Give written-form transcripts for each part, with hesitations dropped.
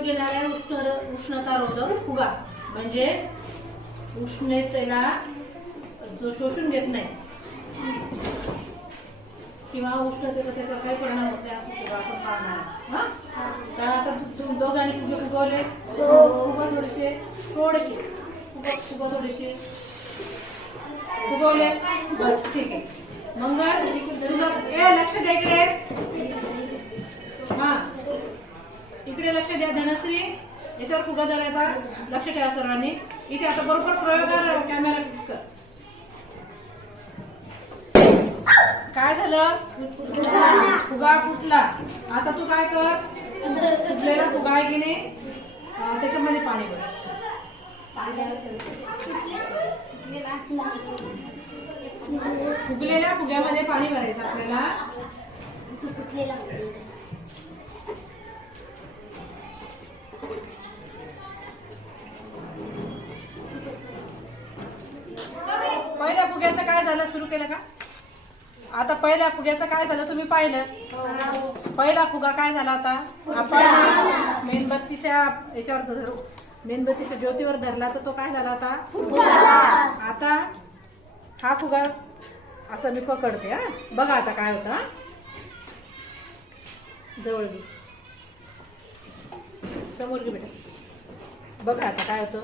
उपयोग घेणाऱ्या उष्णतारोधक फुगा म्हणजे उष्णतेला जो शोषून घेत नाही किंवा उष्णतेचा त्याचा काही परिणाम होत नाही असं फुगा आपण पाहणार आहोत. तर आता दोघांनी फुगे फुगवले, फुगा थोडेसे फुगवले बस ठीक आहे. मंगल तुझं लक्ष द्या इकडे, हा इकडे लक्ष द्या. धनश्री याच्यावर फुगा धरायचा, लक्ष ठेवा सर्वांनी. इथे आता बरोबर प्रयोगाला कॅमेरा फिक्स कर. काय झालं? फुगा फुटला. आता तू काय कर, फुटलेला फुगा आहे की नाही त्याच्यामध्ये पाणी भर. फुगलेल्या फुग्यामध्ये पाणी भरायचं आपल्याला. पहिल्या फुग्याचं काय झालं, सुरू केलं का? आता पहिल्या फुग्याचं काय झालं तुम्ही पाहिलं. पहिला फुगा काय झाला होता, आपण मेणबत्तीच्या याच्यावर धरू, मेणबत्तीच्या ज्योतीवर धरला तर तो काय झाला होता. आता हा फुगा असा मी पकडते. हा बघा आता काय होतं. जवळ घे, समोर घे बेटा. बघा आता काय होतं.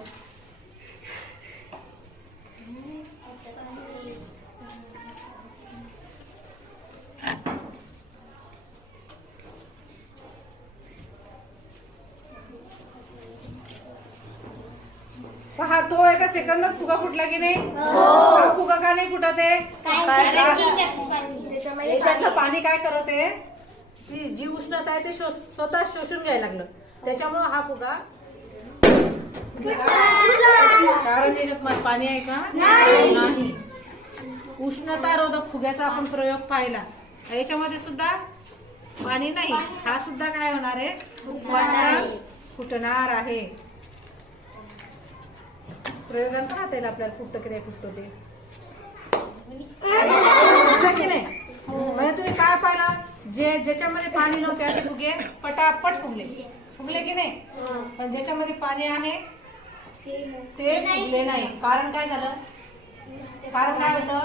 पहा तो एका सेकंदात फुगा फुटला की नाही. हा फुगा का नाही फुटत आहे, त्याच्यातलं पाणी काय करत आहे, ती जी उष्णता आहे ते स्वतः शोषून घ्यायला लागलं. त्याच्यामुळे हा फुगा, कारण याच्यात पाणी आहे का नाही. उष्णतारोधक फुग्याचा आपण प्रयोग पाहिला, याच्यामध्ये सुद्धा पाणी नाही. हा सुद्धा काय होणार आहे, फुटणार आहे. प्रयोगांत पाहता येईल आपल्याला फुटतं की नाही फुटतो ते की नाही. म्हणजे तुम्ही काय पाहिला, ज्याच्यामध्ये पाणी नव्हते असे फुगे पटापट फुगले की नाही. पण ज्याच्यामध्ये पाणी आहे ते फुगले नाही. कारण काय झालं, कारण काय होतं,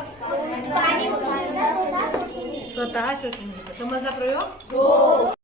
स्वतः शोषून घेतलं. समजला प्रयोग.